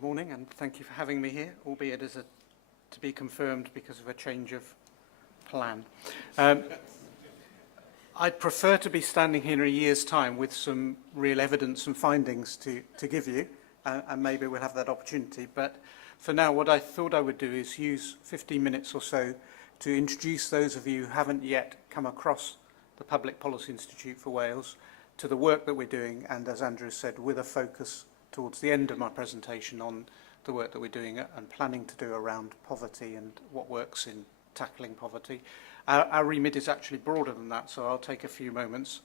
Good morning, and thank you for having me here, albeit as to be confirmed because of a change of plan. I'd prefer to be standing here in a year's time with some real evidence and findings to give you, and maybe we'll have that opportunity. But for now, what I thought I would do is use 15 minutes or so to introduce those of you who haven't yet come across the Public Policy Institute for Wales to the work that we're doing, and as Andrew said, with a focus towards the end of my presentation on the work that we're doing and planning to do around poverty and what works in tackling poverty. Our remit is actually broader than that, so I'll take a few moments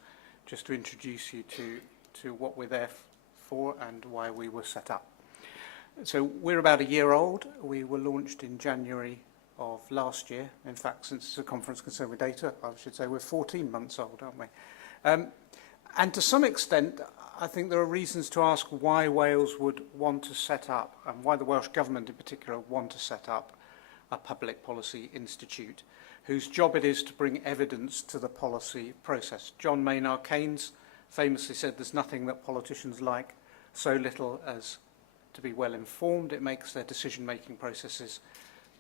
just to introduce you to what we're there for and why we were set up. So we're about a year old. We were launched in January of last year. In fact, since it's a conference concerned with data, I should say we're 14 months old, aren't we? And to some extent, I think there are reasons to ask why Wales would want to set up, and why the Welsh Government in particular want to set up a public policy institute, whose job it is to bring evidence to the policy process. John Maynard Keynes famously said there's nothing that politicians like so little as to be well informed. It makes their decision-making processes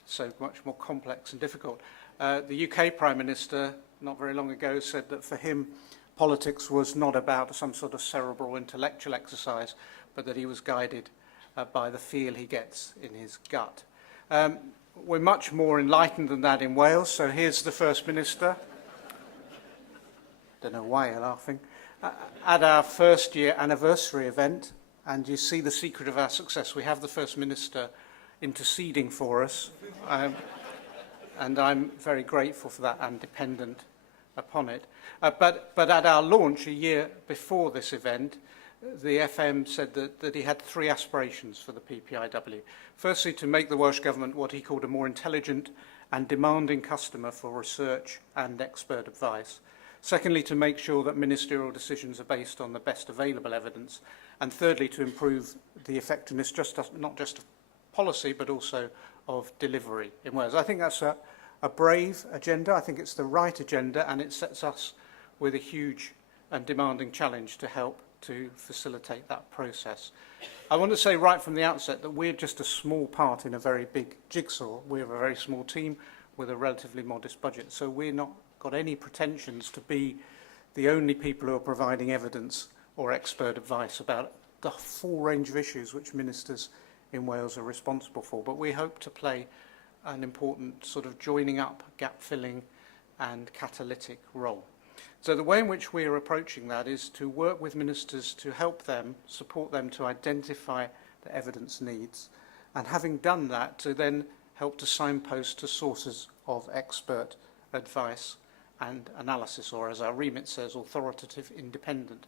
so much more complex and difficult. The UK Prime Minister, not very long ago, said that for him, politics was not about some sort of cerebral intellectual exercise, but that he was guided by the feel he gets in his gut. We're much more enlightened than that in Wales, so here's the First Minister. Don't know why you're laughing. At our first year anniversary event, and you see the secret of our success. We have the First Minister interceding for us, and I'm very grateful for that and dependent upon it. But at our launch a year before this event, the FM said that he had three aspirations for the PPIW. Firstly, to make the Welsh Government what he called a more intelligent and demanding customer for research and expert advice. Secondly, to make sure that ministerial decisions are based on the best available evidence. And thirdly, to improve the effectiveness not just of policy, but also of delivery in Wales. I think that's a brave agenda. I think it's the right agenda, and it sets us with a huge and demanding challenge to help to facilitate that process. I want to say right from the outset that we're just a small part in a very big jigsaw. We have a very small team with a relatively modest budget, so we're not got any pretensions to be the only people who are providing evidence or expert advice about the full range of issues which ministers in Wales are responsible for. But we hope to play an important sort of joining up, gap-filling and catalytic role. So the way in which we are approaching that is to work with ministers to help them, support them to identify the evidence needs, and having done that, to then help to signpost to sources of expert advice and analysis, or as our remit says, authoritative independent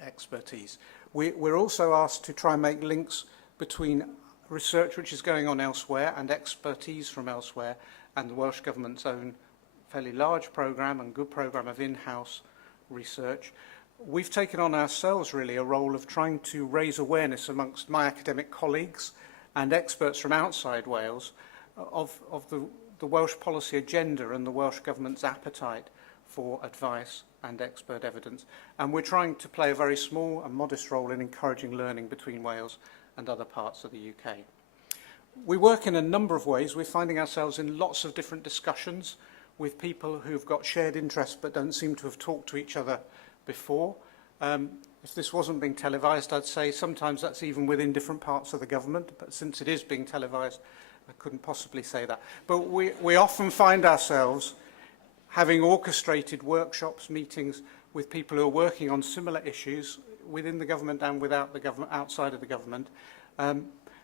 expertise. We're also asked to try and make links between research which is going on elsewhere and expertise from elsewhere and the Welsh Government's own fairly large programme and good programme of in-house research. We've taken on ourselves really a role of trying to raise awareness amongst my academic colleagues and experts from outside Wales of the Welsh policy agenda and the Welsh Government's appetite for advice and expert evidence. And we're trying to play a very small and modest role in encouraging learning between Wales and other parts of the UK. We work in a number of ways. We're finding ourselves in lots of different discussions with people who've got shared interests but don't seem to have talked to each other before. If this wasn't being televised, I'd say sometimes that's even within different parts of the government, but since it is being televised, I couldn't possibly say that. But we often find ourselves having orchestrated workshops, meetings with people who are working on similar issues within the government and without the government, outside of the government,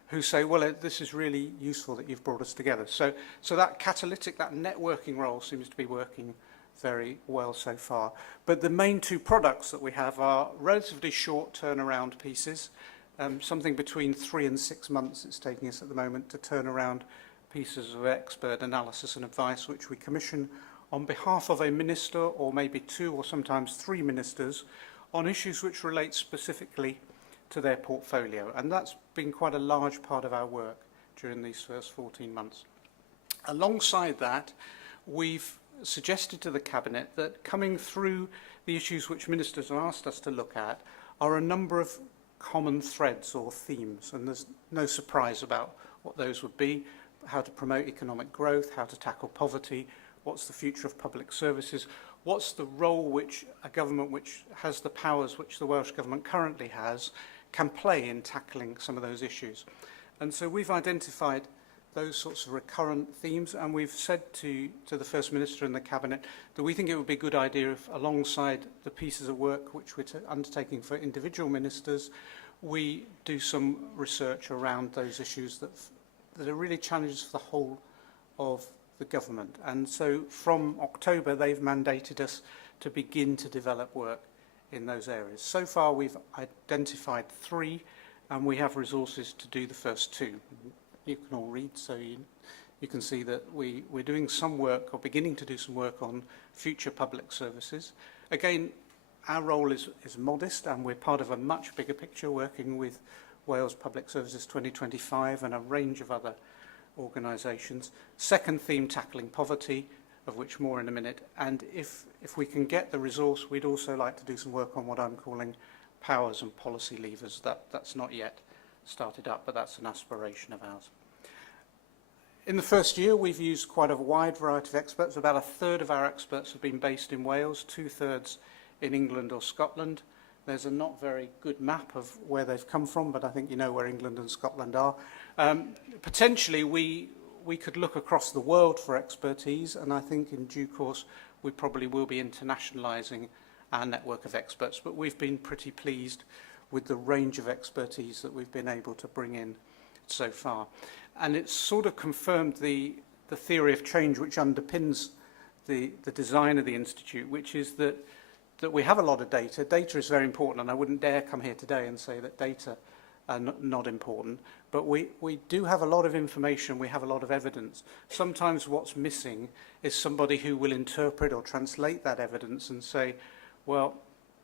who say, well, this is really useful that you've brought us together. So that catalytic, that networking role seems to be working very well so far. But the main two products that we have are relatively short turnaround pieces, something between 3 and 6 months it's taking us at the moment to turn around pieces of expert analysis and advice which we commission on behalf of a minister or maybe 2 or sometimes 3 ministers on issues which relate specifically to their portfolio. And that's been quite a large part of our work during these first 14 months. Alongside that, we've suggested to the Cabinet that coming through the issues which ministers have asked us to look at are a number of common threads or themes, and there's no surprise about what those would be: how to promote economic growth, how to tackle poverty, what's the future of public services, what's the role which a government which has the powers which the Welsh Government currently has can play in tackling some of those issues. And so we've identified those sorts of recurrent themes, and we've said to the First Minister and the Cabinet that we think it would be a good idea if, alongside the pieces of work which we're undertaking for individual ministers, we do some research around those issues that are really challenges for the whole of the government. And so from October, they've mandated us to begin to develop work in those areas. So far, we've identified 3, and we have resources to do the first 2. You can all read, so you can see that we're doing some work, or beginning to do some work, on future public services. Again, our role is modest, and we're part of a much bigger picture, working with Wales Public Services 2025 and a range of other organisations. Second theme, tackling poverty, of which more in a minute. And if we can get the resource, we'd also like to do some work on what I'm calling powers and policy levers. That's not yet started up, but that's an aspiration of ours. In the first year, we've used quite a wide variety of experts. About a third of our experts have been based in Wales, 2/3 in England or Scotland. There's a not very good map of where they've come from, but I think you know where England and Scotland are. Potentially, we could look across the world for expertise, and I think in due course we probably will be internationalising our network of experts. But we've been pretty pleased with the range of expertise that we've been able to bring in so far. And it's sort of confirmed the theory of change which underpins the design of the Institute, which is that we have a lot of data. Data is very important, and I wouldn't dare come here today and say that data are not important. But we do have a lot of information, we have a lot of evidence. Sometimes what's missing is somebody who will interpret or translate that evidence and say, well,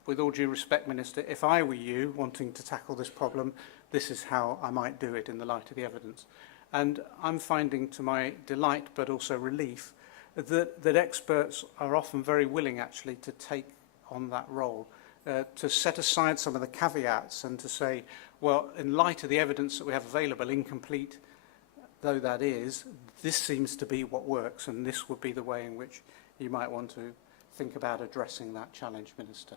with all due respect, Minister, if I were you wanting to tackle this problem, this is how I might do it in the light of the evidence. And I'm finding, to my delight but also relief, that experts are often very willing actually to take on that role, to set aside some of the caveats and to say, well, in light of the evidence that we have available, incomplete though that is, this seems to be what works, and this would be the way in which you might want to think about addressing that challenge, Minister.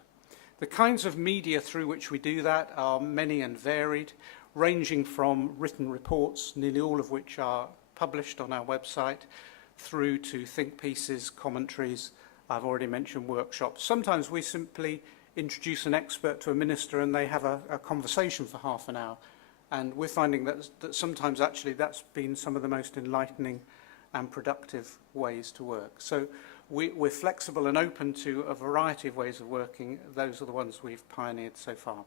The kinds of media through which we do that are many and varied, ranging from written reports, nearly all of which are published on our website, through to think pieces, commentaries. I've already mentioned workshops. Sometimes we simply introduce an expert to a minister and they have a conversation for half an hour. And we're finding that sometimes actually that's been some of the most enlightening and productive ways to work. So we're flexible and open to a variety of ways of working. Those are the ones we've pioneered so far.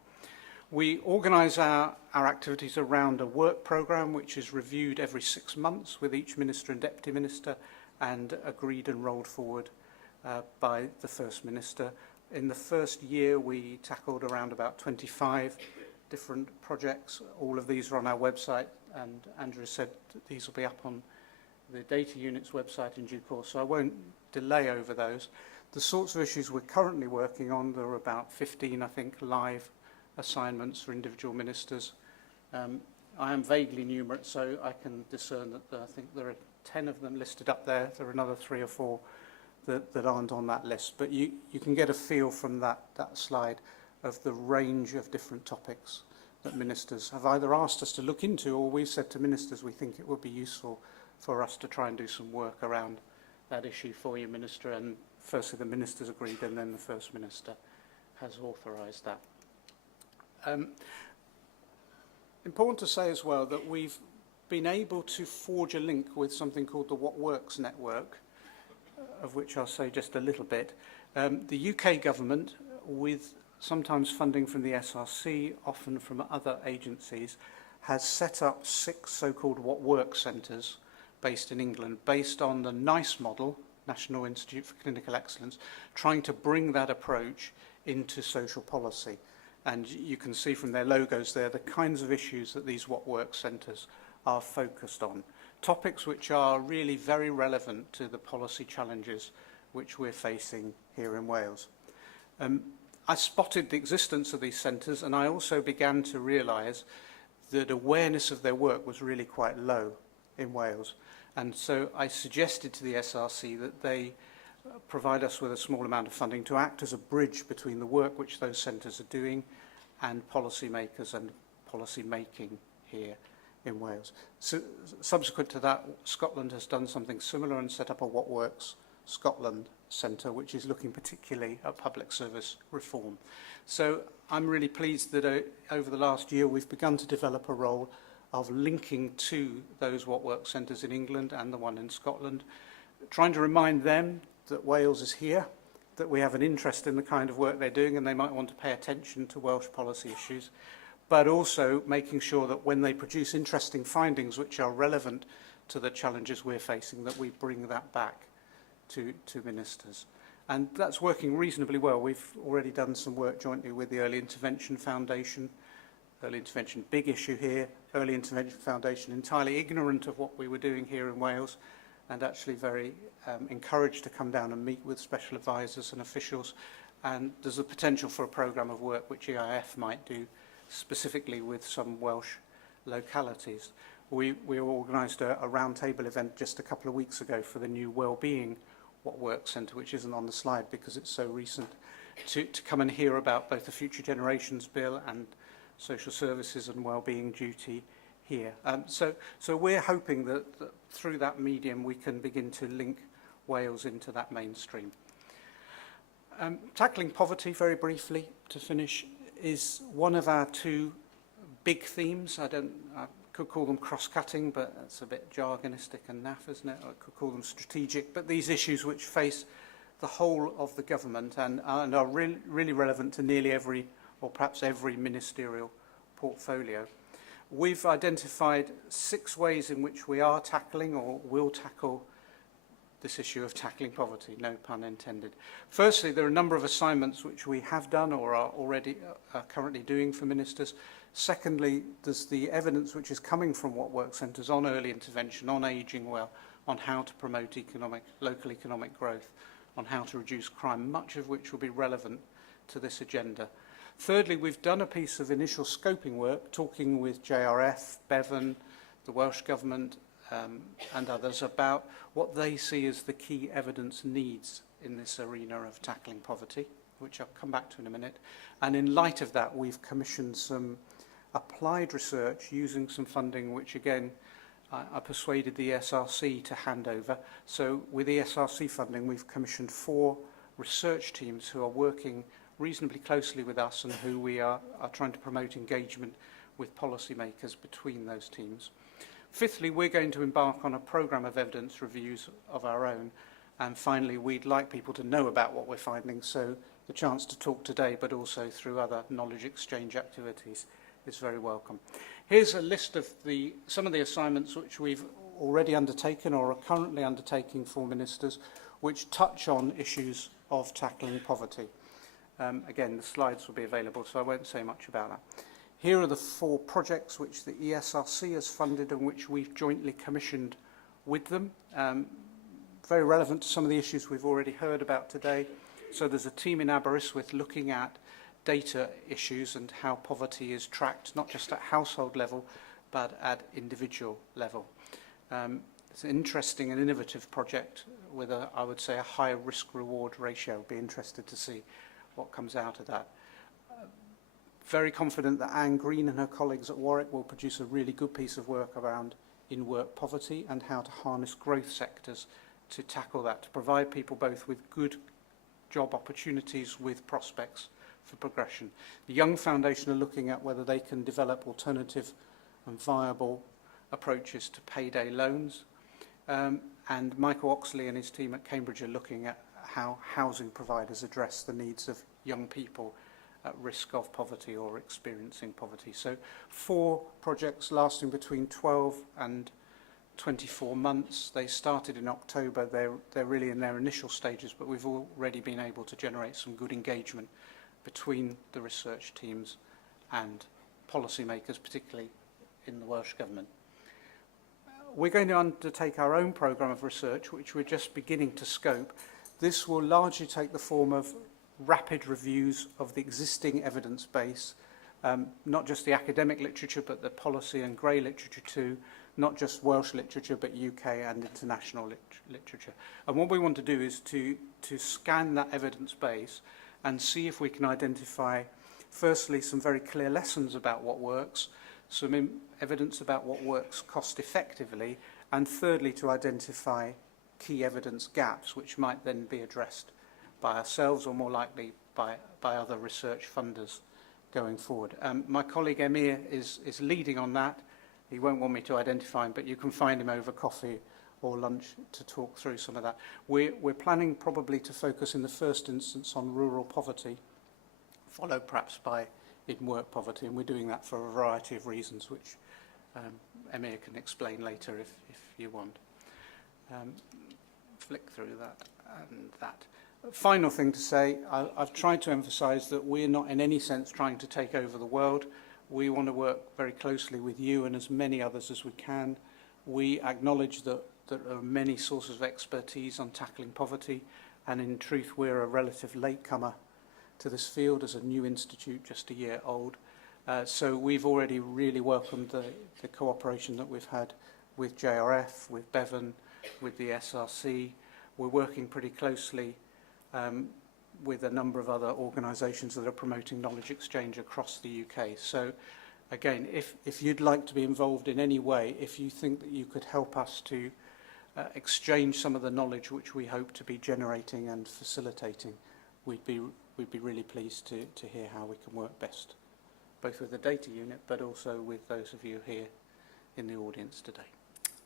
We organise our activities around a work programme which is reviewed every 6 months with each Minister and Deputy Minister and agreed and rolled forward by the First Minister. In the first year we tackled around about 25 different projects. All of these are on our website, and Andrew said that these will be up on the data unit's website in due course, so I won't delay over those. The sorts of issues we're currently working on, there are about 15, I think, live assignments for individual ministers. I am vaguely numerate, so I can discern that I think there are 10 of them listed up there. There are another 3 or 4 that aren't on that list. But you can get a feel from that slide of the range of different topics that ministers have either asked us to look into, or we've said to ministers we think it would be useful for us to try and do some work around that issue for you, Minister. And firstly the ministers agreed, and then the First Minister has authorised that. Important to say as well that we've been able to forge a link with something called the What Works network, of which I'll say just a little bit. The UK government, with sometimes funding from the SRC, often from other agencies, has set up 6 so-called What Works centres based in England, based on the NICE model, National Institute for Clinical Excellence, trying to bring that approach into social policy. And you can see from their logos there the kinds of issues that these What Works centres are focused on. Topics which are really very relevant to the policy challenges which we're facing here in Wales. I spotted the existence of these centres, and I also began to realise that awareness of their work was really quite low in Wales. And so I suggested to the SRC that they provide us with a small amount of funding to act as a bridge between the work which those centres are doing and policymakers and policy making here in Wales. So, subsequent to that, Scotland has done something similar and set up a What Works Scotland Centre, which is looking particularly at public service reform. So I'm really pleased that over the last year we've begun to develop a role of linking to those What Works centres in England and the one in Scotland, trying to remind them that Wales is here, that we have an interest in the kind of work they're doing and they might want to pay attention to Welsh policy issues, but also making sure that when they produce interesting findings which are relevant to the challenges we're facing, that we bring that back to ministers. And that's working reasonably well. We've already done some work jointly with the Early Intervention Foundation. Early Intervention, big issue here. Early Intervention Foundation, entirely ignorant of what we were doing here in Wales, and actually very encouraged to come down and meet with special advisors and officials. And there's a potential for a programme of work which EIF might do specifically with some Welsh localities. We organised a roundtable event just a couple of weeks ago for the new Wellbeing What Works Centre, which isn't on the slide because it's so recent, to come and hear about both the Future Generations Bill and social services and wellbeing duty here. So we're hoping that through that medium we can begin to link Wales into that mainstream. Tackling poverty, very briefly to finish, is one of our two big themes. I could call them cross-cutting, but that's a bit jargonistic and naff, isn't it? I could call them strategic, but these issues which face the whole of the government and are really relevant to nearly every, or perhaps every, ministerial portfolio. We've identified 6 ways in which we are tackling or will tackle this issue of tackling poverty, no pun intended. Firstly, there are a number of assignments which we have done or are already currently doing for ministers. Secondly, there's the evidence which is coming from What Works centres on early intervention, on ageing well, on how to promote local economic growth, on how to reduce crime, much of which will be relevant to this agenda. Thirdly, we've done a piece of initial scoping work, talking with JRF, Bevan, the Welsh Government, and others about what they see as the key evidence needs in this arena of tackling poverty, which I'll come back to in a minute. And in light of that, we've commissioned some applied research using some funding, which again, I persuaded the SRC to hand over. So with the SRC funding, we've commissioned 4 research teams who are working reasonably closely with us and who we are trying to promote engagement with policymakers between those teams. Fifthly, we're going to embark on a programme of evidence reviews of our own. And finally, we'd like people to know about what we're finding, so the chance to talk today, but also through other knowledge exchange activities, is very welcome. Here's a list of some of the assignments which we've already undertaken or are currently undertaking for ministers, which touch on issues of tackling poverty. Again, the slides will be available, so I won't say much about that. Here are the 4 projects which the ESRC has funded and which we've jointly commissioned with them. Very relevant to some of the issues we've already heard about today. So there's a team in Aberystwyth looking at data issues and how poverty is tracked, not just at household level, but at individual level. It's an interesting and innovative project with, I would say, a high risk-reward ratio. Be interested to see what comes out of that. Very confident that Anne Green and her colleagues at Warwick will produce a really good piece of work around in-work poverty and how to harness growth sectors to tackle that, to provide people both with good job opportunities with prospects for progression. The Young Foundation are looking at whether they can develop alternative and viable approaches to payday loans. And Michael Oxley and his team at Cambridge are looking at how housing providers address the needs of young people at risk of poverty or experiencing poverty. So 4 projects lasting between 12 and 24 months. They started in October. They're really in their initial stages, but we've already been able to generate some good engagement between the research teams and policymakers, particularly in the Welsh Government. We're going to undertake our own programme of research, which we're just beginning to scope. This will largely take the form of rapid reviews of the existing evidence base, not just the academic literature, but the policy and grey literature too, not just Welsh literature, but UK and international literature. And what we want to do is to scan that evidence base and see if we can identify, firstly, some very clear lessons about what works, some evidence about what works cost effectively, and thirdly, to identify key evidence gaps, which might then be addressed by ourselves or more likely by other research funders going forward. My colleague Emir is leading on that. He won't want me to identify him, but you can find him over coffee or lunch to talk through some of that. We're planning probably to focus in the first instance on rural poverty, followed perhaps by in-work poverty, and we're doing that for a variety of reasons, which Emir can explain later if you want. Flick through that and that. Final thing to say, I've tried to emphasise that we're not in any sense trying to take over the world. We want to work very closely with you and as many others as we can. We acknowledge that there are many sources of expertise on tackling poverty, and in truth we're a relative latecomer to this field as a new institute, just a year old. So we've already really welcomed the cooperation that we've had with JRF, with Bevan, with the SRC. We're working pretty closely with a number of other organisations that are promoting knowledge exchange across the UK. So again, if you'd like to be involved in any way, if you think that you could help us to exchange some of the knowledge which we hope to be generating and facilitating, we'd be really pleased to hear how we can work best, both with the data unit but also with those of you here in the audience today.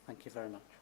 Thank you very much.